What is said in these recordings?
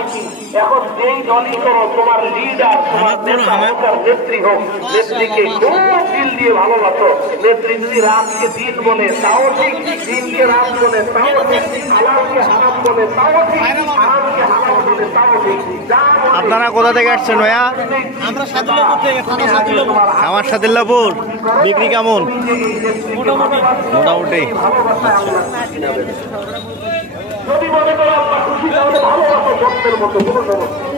রাজনীতি। এখন যেই দলই করো, তোমার লিডার, তোমার নেতা হোক আর নেত্রী হোক, নেত্রীকে খুব দিল দিয়ে ভালোবাসো। নেত্রী যদি রাতকে দিন বলে তাও ঠিক, দিনকে রাত বলে তাও ঠিক, হালালকে হারাম বলে তাও ঠিক, হারামকে হালাল বলে তাও ঠিক। আপনারা কোথা থেকে আসছেন ভাইয়া? আমরা সাদুল্লাপুর থেকে, থানা সাদুল্লাপুর। আমার সাদিল্লাপুর। বিক্রি কেমন? মোটামুটি। যদি মনে করো আল্লাহ খুশি, তাহলে ভালোবাসো সত্যের মতো, কোনো সমস্যা।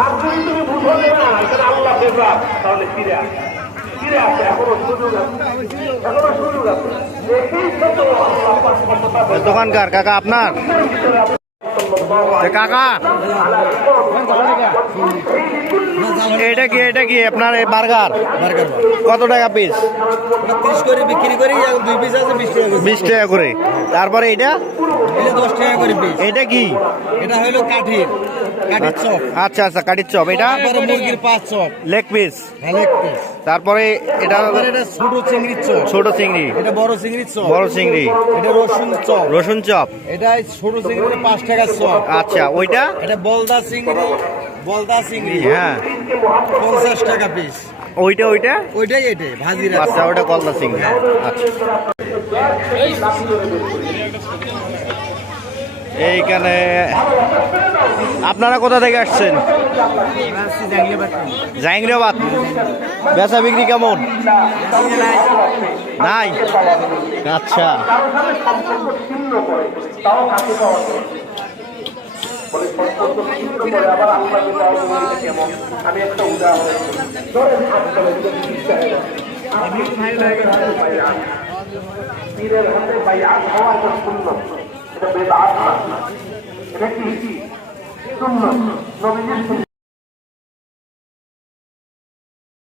আর যদি তুমি বুঝো না এখানে আল্লাহ বেজার, তাহলে ফিরে আসে, ফিরে আসে। এখনো সুযোগ আছে, এখনো সুযোগ আছে। দেখেই তো আল্লাহ পাক কতটা দোকানকার কাকা আপনার? কাকা এটা কি, এটা কি আপনার এই বার্গার? কত টাকা পিস? 30 করে বিক্রি করি, 2 পিস আছে 20 টাকা করে। 20 টাকা করে। তারপরে এটা এটা 10 টাকা করে পিস। এটা কি? এটা হলো কাঠির চপ। আচ্ছা আচ্ছা, কাঠির চপ। এটা তারপরে মুরগির পাঁচ chop, leg piece. Leg piece. তারপরে এটা তারপরে এটা ছোট চিংড়ির চপ, ছোট চিংড়ি। এটা বড় চিংড়ির চপ, বড় চিংড়ি। এটা রসুন চপ, রসুন চপ। এটা ছোট চিংড়ি 5 টাকার চপ। আচ্ছা, ওইটা এটা বলদা চিংড়ি, হ্যাঁ 50 টাকা পিস। ওইটা ওইটা ওইটাই এটাই ভাজির। আচ্ছা, ওটা গলদা চিংড়ি। আচ্ছা, এইখানে আপনারা কোথা থেকে আসছেন? জাহাঙ্গীরাবাদ। বেচা বিক্রি কেমন? নাই। আচ্ছা, আমি একটা উদাহরণ পীরের হাতে বাইআত হওয়া এটা সুন্নাত, এটা বেদাত না। এটা কি সুন্নাত, নবীজির